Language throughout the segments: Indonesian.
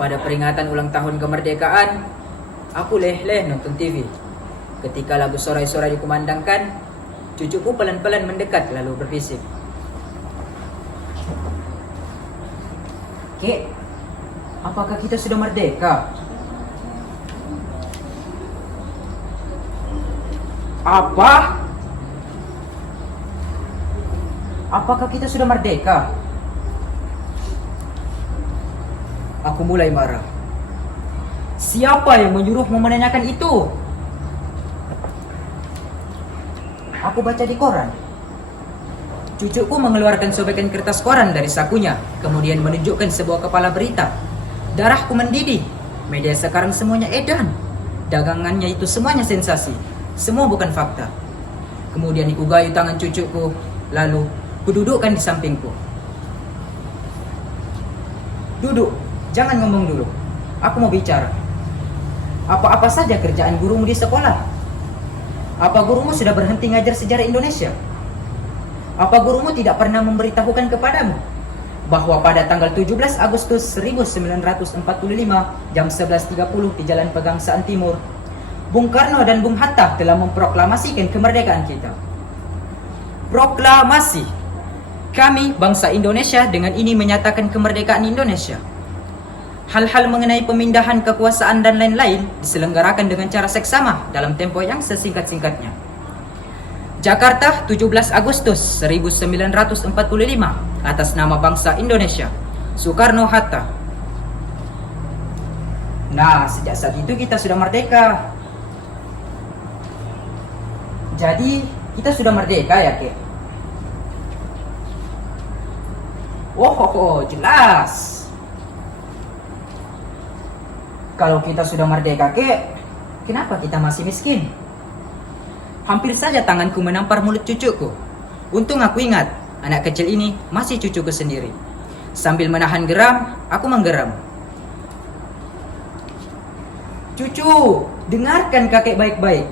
Pada peringatan ulang tahun kemerdekaan, aku leh-leh nonton TV. Ketika lagu sorai-sorai dikumandangkan, cucuku pelan-pelan mendekat lalu berbisik. Kek, apakah kita sudah merdeka? Apa? Apakah kita sudah merdeka? Aku mulai marah. Siapa yang menyuruhmu menanyakan itu? Aku baca di koran. Cucuku mengeluarkan sobekan kertas koran dari sakunya, kemudian menunjukkan sebuah kepala berita. Darahku mendidih. Media sekarang semuanya edan. Dagangannya itu semuanya sensasi. Semua bukan fakta. Kemudian aku gayu tangan cucuku, lalu kududukkan di sampingku. Duduk, jangan ngomong dulu. Aku mau bicara. Apa-apa saja kerjaan gurumu di sekolah? Apa gurumu sudah berhenti ngajar sejarah Indonesia? Apa gurumu tidak pernah memberitahukan kepadamu bahwa pada tanggal 17 Agustus 1945 jam 11.30 di Jalan Pegangsaan Timur, Bung Karno dan Bung Hatta telah memproklamasikan kemerdekaan kita? Proklamasi. Kami, bangsa Indonesia, dengan ini menyatakan kemerdekaan Indonesia. Hal-hal mengenai pemindahan kekuasaan dan lain-lain diselenggarakan dengan cara seksama dalam tempo yang sesingkat-singkatnya. Jakarta, 17 Agustus 1945, atas nama bangsa Indonesia, Soekarno-Hatta. Nah, sejak saat itu kita sudah merdeka. Jadi, kita sudah merdeka ya, Kek? Oh, jelas. Kalau kita sudah merdeka, Kek, kenapa kita masih miskin? Hampir saja tanganku menampar mulut cucuku. Untung aku ingat, anak kecil ini masih cucuku sendiri. Sambil menahan geram, aku menggeram. Cucu, dengarkan kakek baik-baik.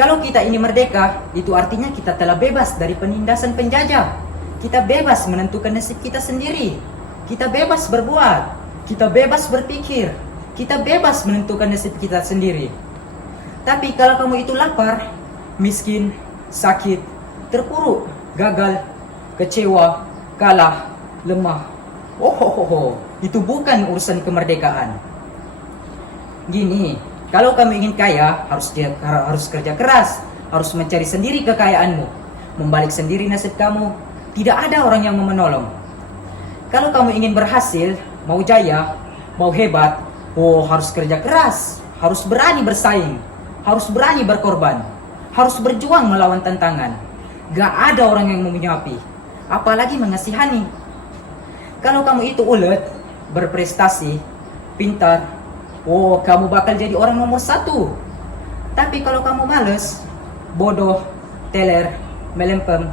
Kalau kita ini merdeka, itu artinya kita telah bebas dari penindasan penjajah. Kita bebas menentukan nasib kita sendiri. Kita bebas berbuat. Kita bebas berpikir. Kita bebas menentukan nasib kita sendiri. Tapi kalau kamu itu lapar, miskin, sakit, terpuruk, gagal, kecewa, kalah, lemah, itu bukan urusan kemerdekaan. Gini, kalau kamu ingin kaya, harus kerja keras, harus mencari sendiri kekayaanmu, membalik sendiri nasib kamu. Tidak ada orang yang mau menolong. Kalau kamu ingin berhasil, mau jaya, mau hebat, harus kerja keras, harus berani bersaing, harus berani berkorban, harus berjuang melawan tantangan. Gak ada orang yang mau menyapi, apalagi mengasihani. Kalau kamu itu ulet, berprestasi, pintar, kamu bakal jadi orang nomor 1. Tapi kalau kamu males, bodoh, teler, melempem,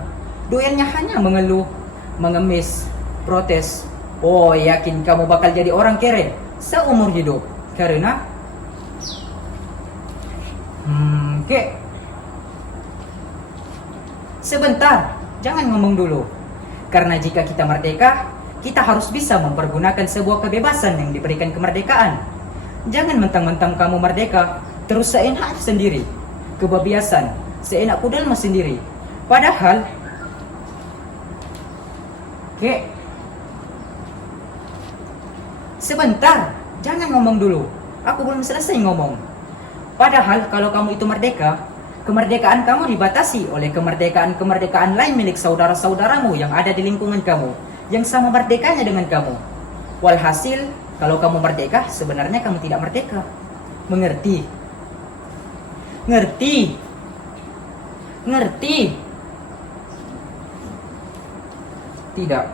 doyannya hanya mengeluh, mengemis, protes, yakin kamu bakal jadi orang kere seumur hidup. Karena Kek, sebentar, jangan ngomong dulu. Karena jika kita merdeka, kita harus bisa mempergunakan sebuah kebebasan yang diberikan kemerdekaan. Jangan mentang-mentang kamu merdeka, terus seenak sendiri. Kebebasan, seenak kudalmu sendiri. Padahal, Kek, sebentar, jangan ngomong dulu. Aku belum selesai ngomong. Padahal kalau kamu itu merdeka, kemerdekaan kamu dibatasi oleh kemerdekaan lain milik saudara-saudaramu yang ada di lingkungan kamu, yang sama merdekanya dengan kamu. Walhasil, kalau kamu merdeka, sebenarnya kamu tidak merdeka. Mengerti? Ngerti? Ngerti? Tidak.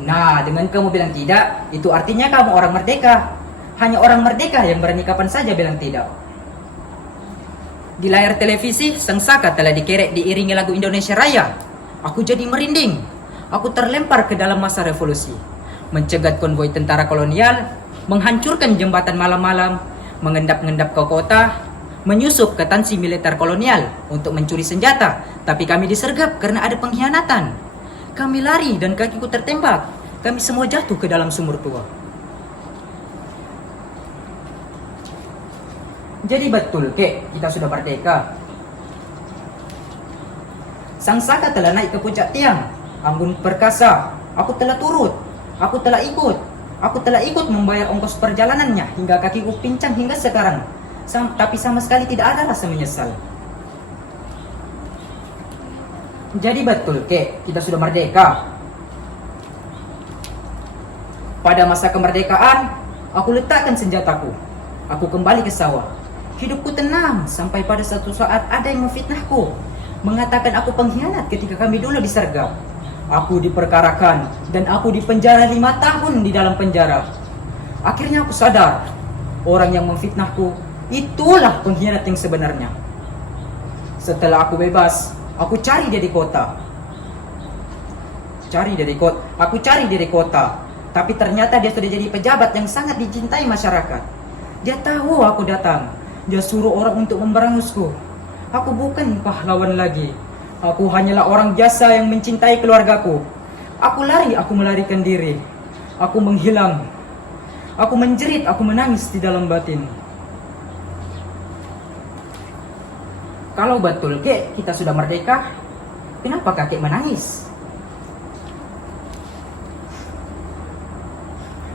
Nah, dengan kamu bilang tidak, itu artinya kamu orang merdeka. Hanya orang merdeka yang berani kapan saja bilang tidak. Di layar televisi, Sang Saka telah dikerek diiringi lagu Indonesia Raya. Aku jadi merinding. Aku terlempar ke dalam masa revolusi. Mencegat konvoi tentara kolonial, menghancurkan jembatan malam-malam, mengendap-endap ke kota, menyusup ke tansi militer kolonial untuk mencuri senjata. Tapi kami disergap karena ada pengkhianatan. Kami lari dan kakiku tertembak. kami semua jatuh ke dalam sumur tua. Jadi betul, Kek, kita sudah merdeka. Sang Saka telah naik ke puncak tiang. Anggun perkasa, aku telah turut. Aku telah ikut. Aku telah ikut membayar ongkos perjalanannya hingga kakiku pincang hingga sekarang. Tapi sama sekali tidak ada rasa menyesal. Jadi betul, Kek, kita sudah merdeka. Pada masa kemerdekaan, aku letakkan senjataku. Aku kembali ke sawah. Hidupku tenang sampai pada satu saat ada yang memfitnahku, mengatakan aku pengkhianat ketika kami dulu disergap. Aku diperkarakan dan aku dipenjara 5 tahun di dalam penjara. Akhirnya aku sadar, orang yang memfitnahku itulah pengkhianat yang sebenarnya. Setelah aku bebas, aku cari dia di kota. Aku cari dia di kota. Tapi ternyata dia sudah jadi pejabat yang sangat dicintai masyarakat. Dia tahu aku datang. Dia suruh orang untuk memberangusku. Aku bukan pahlawan lagi. Aku hanyalah orang biasa yang mencintai keluargaku. Aku melarikan diri. Aku menghilang. Aku menjerit, aku menangis di dalam batin. Kalau betul, Kek, kita sudah merdeka, kenapa kakek menangis?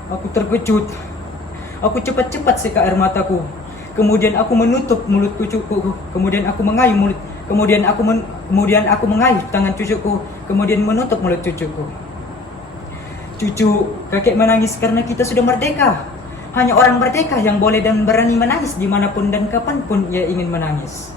Aku terkejut. Aku cepat-cepat seka air mataku. Kemudian aku menutup mulut cucuku. Kemudian aku mengayuh tangan cucuku. Kemudian menutup mulut cucuku. Cucu, kakek menangis karena kita sudah merdeka. Hanya orang merdeka yang boleh dan berani menangis dimanapun dan kapanpun ia ingin menangis.